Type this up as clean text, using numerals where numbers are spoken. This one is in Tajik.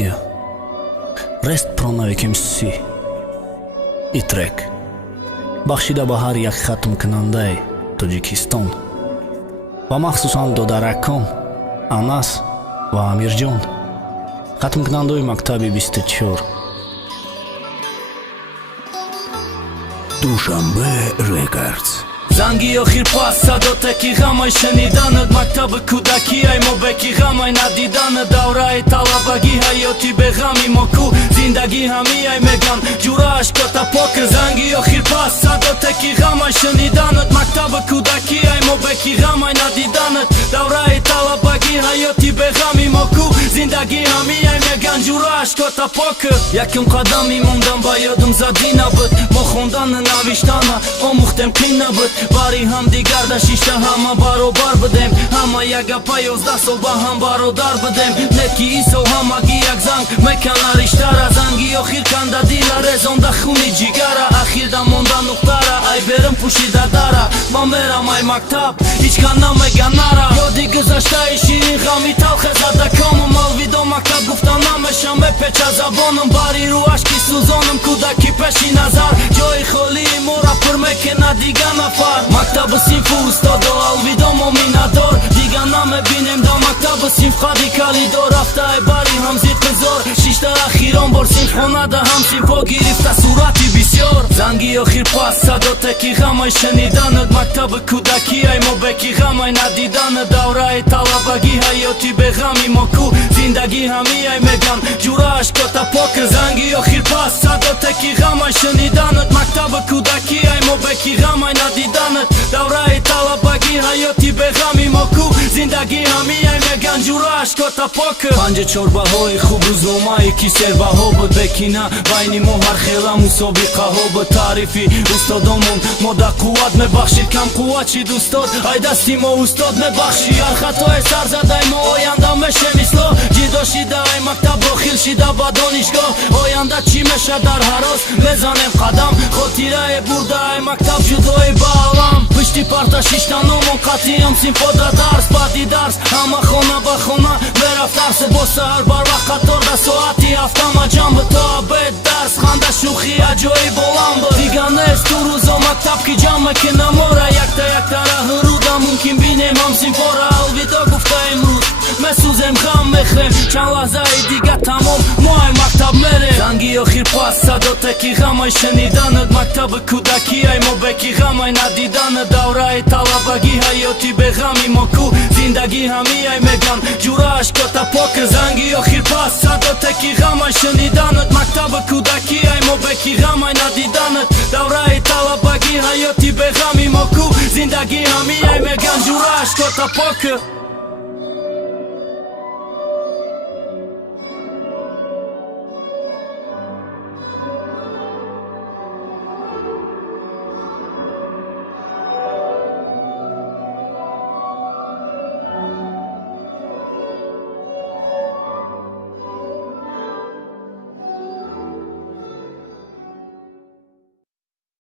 Yeah. Rest про навеким си и трек бахшида ба ҳар як хатм кунандаи Тоҷикистон ва махсусан додаракон Анас ва Амирҷон, хатмкунандаи мактаби 24. Душанбе Рекордс. Занги охир пас садоте ки ғамай шаниданад мактаби кӯдакӣ ай мо беки ғамай надиданад давраи талабагӣ ҳаёти беғами мо ку зиндагӣ ҳами ай меган ҷурааш кота покр занги охир пас садоте ки ғамай шаниданад мактаби кӯдакӣ ай мо беки ғамай надиданад давраи талабагӣ ҳаёти беғами мо ку зиндагӣ ҳами ай меган ҷурааш кота покр якум қадами мондам ба ёдум задӣ набуд мо хондана навиштана омӯхтем қин набуд бари ҳамдигар да шишта ҳама баробар будем ҳама як гапа 11 сол ба ҳам бародар будем неки исол ҳамагӣ як занг мекана риштара занги охир канда дила резонда хуни ҷигара ахирда монда нухтара ай берам пӯшида дара ман мерам ай мактаб ҳичкан намеганара ёди гузаштаи ширин ғами талхе задакомам алвидо мактаб гуфта намешам мепеча забонам бари рӯ ашки сӯзонам кӯдаки пеши назар ҷои холии мора пур мекена дига нафар мактаби синфу устодо алвидо мо минатдор дига намебинем да мактаби синф қади калидо рафтаи бари ҳамзид низор шишта ахирон бор синфхона да ҳам синфо гирифта сурати бисёр занги охир пас садоте ки ғамай шаниданад мактаби кӯдакӣ ай мо беки ғамай надиданад давраи талабагӣ ҳаёти беғами мо ку зиндагӣ ҳами ай меган ҷурааш кота покр занги охир пас садоте ки ғамай шаниданад мактаби кӯдакӣ ай мо беки ғамай надиданад давраи талабагӣ ҳаёти беғами мо ку зиндагӣ ҳами ай меган ҷурааш кота покр панҷа чорбаҳои хуб рӯзномае ки сербаҳо буд бекина байни мо ҳар хела мусобиқаҳо буд таърифи устодомон мо да қувват мебахшид кам қувват шид устод ай дасти мо устод мебахши ҳар хатои сарзадаи мо оянда мешем ислоҳ ҷидо шида ай мактаб дохил шида ба донишгоҳ оянда чӣ меша дар ҳарос мезанем қадам хотирае бурда ай мактаб ҷудои ба алам пишти парта шиштаномон қатъиам синфода дарс баъди дарс ҳама хона ба хона мерафт дарсе бо саҳар барвақт қатор да соати ҳафтама ҷам буд то абед дарс ханда шӯхи аҷоиб олам буд дига нест ту рӯзо мактаб ки ҷам мекунам мора якта яктара ҳуруда мумкин бинем ҳам синфора алвидо гуфта имрӯз месӯзем ғам мехрем чанд лаҳзаи дига тамом мо ай мактаб мерем занги охир пас садоте ки ғамай шаниданад мактаби кӯдакӣ ай мо беки ғамай надиданад давраи талабагӣ ҳаёти беғами мо ку зиндагӣ ҳами ай меган ҷурааш кота покр занги охир пас садоте ки ғамай шаниданад мактаби кӯдакӣ ай мо беки ғамай надиданад давраи талабагӣ ҳаёти беғами мо ку зиндагӣ ҳами ай меган ҷурааш кота покр